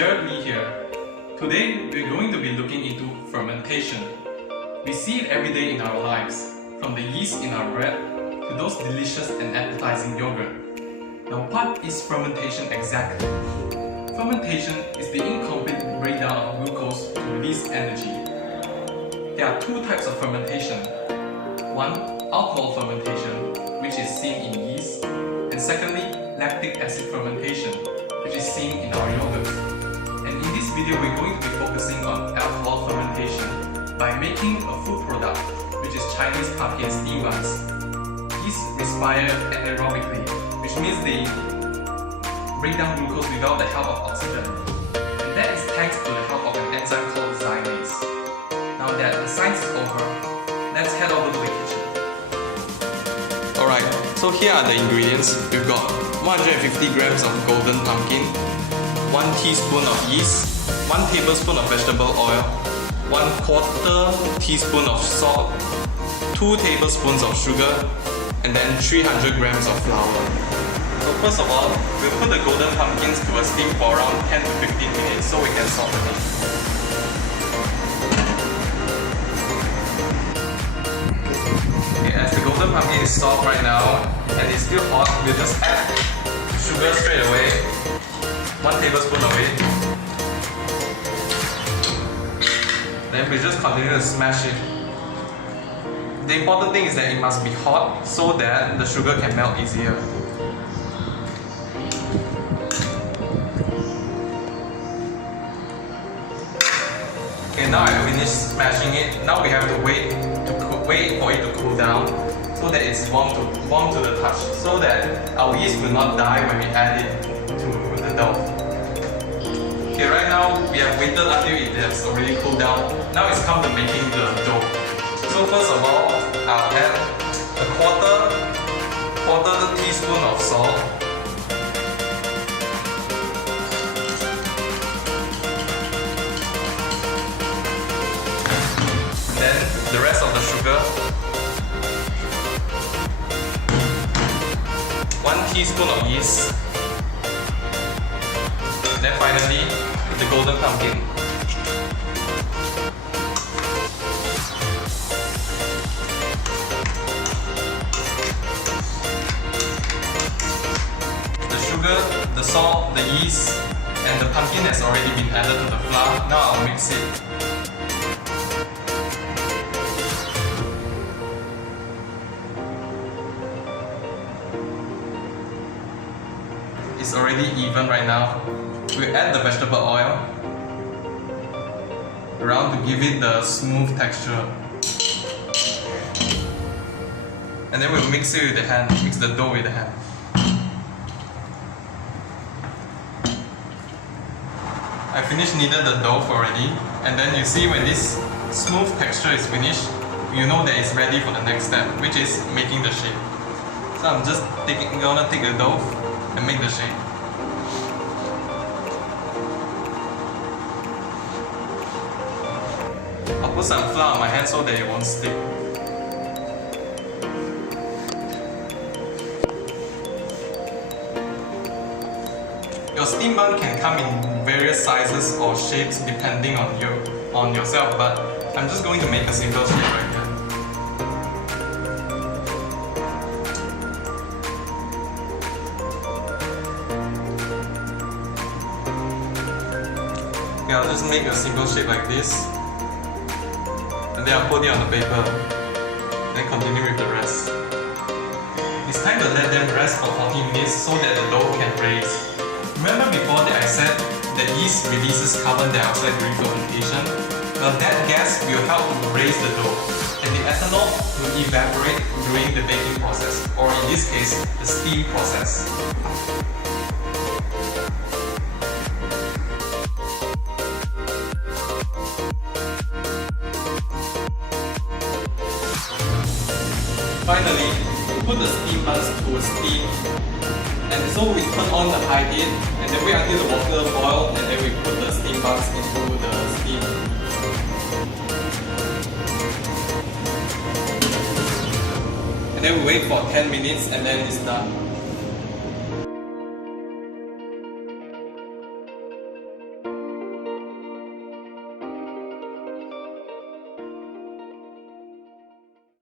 Jarrett Lee here. Today, we're going to be looking into fermentation. We see it every day in our lives, from the yeast in our bread to those delicious and appetizing yogurt. Now, what is fermentation exactly? Fermentation is the incomplete breakdown of glucose to release energy. There are two types of fermentation. One, alcohol fermentation, which is seen in yeast, and secondly, lactic acid fermentation, which is seen in our yogurt. And in this video, we're going to be focusing on alcohol fermentation by making a food product, which is Chinese pumpkin steam buns. These respire anaerobically, which means they break down glucose without the help of oxygen. And that is thanks to the help of an enzyme called zymase. Now that the science is over, let's head over to the kitchen. Alright, so here are the ingredients. We've got 150 grams of golden pumpkin, 1 teaspoon of yeast, 1 tablespoon of vegetable oil, 1/4 teaspoon of salt, 2 tablespoons of sugar, and then 300 grams of flour. So first of all, we'll put the golden pumpkins to a steam for around 10 to 15 minutes so we can salt the meat. Okay, as the golden pumpkin is soft right now and it's still hot, we'll just add sugar straight away, 1 tablespoon of it. Then we just continue to smash it. The important thing is that it must be hot so that the sugar can melt easier. Okay, now I finished smashing it. Now we have to wait for it to cool down so that it's warm to the touch, so that our yeast will not die when we add it to the dough. Okay, right now we have waited until it has already cooled down. Now it's come to making the dough. So first of all, I'll add a quarter teaspoon of salt, then the rest of the sugar, 1 teaspoon of yeast, then finally the golden pumpkin. The salt, the yeast, and the pumpkin has already been added to the flour. Now I'll mix it. It's already even right now. We'll add the vegetable oil around to give it the smooth texture. And then we'll mix it with the hand, mix the dough with the hand. I finished kneading the dough already, and then you see when this smooth texture is finished, you know that it's ready for the next step, which is making the shape. So I'm just gonna take the dough and make the shape. I'll put some flour on my hand so that it won't stick. Your steam bun can come in various sizes or shapes depending on yourself, but I'm just going to make a simple shape right here. Okay, I'll just make a simple shape like this, and then I'll put it on the paper, then continue with the rest. It's time to let them rest for 40 minutes so that the dough can raise. Remember before that I said that yeast releases carbon dioxide during fermentation? Well, that gas will help to raise the dough, and the ethanol will evaporate during the baking process, or in this case, the steam process. Finally, we put the steam buns to a steam. And so we turn on the high heat and then wait until the water boils, and then we put the steam buns into the steam. And then we wait for 10 minutes and then it's done.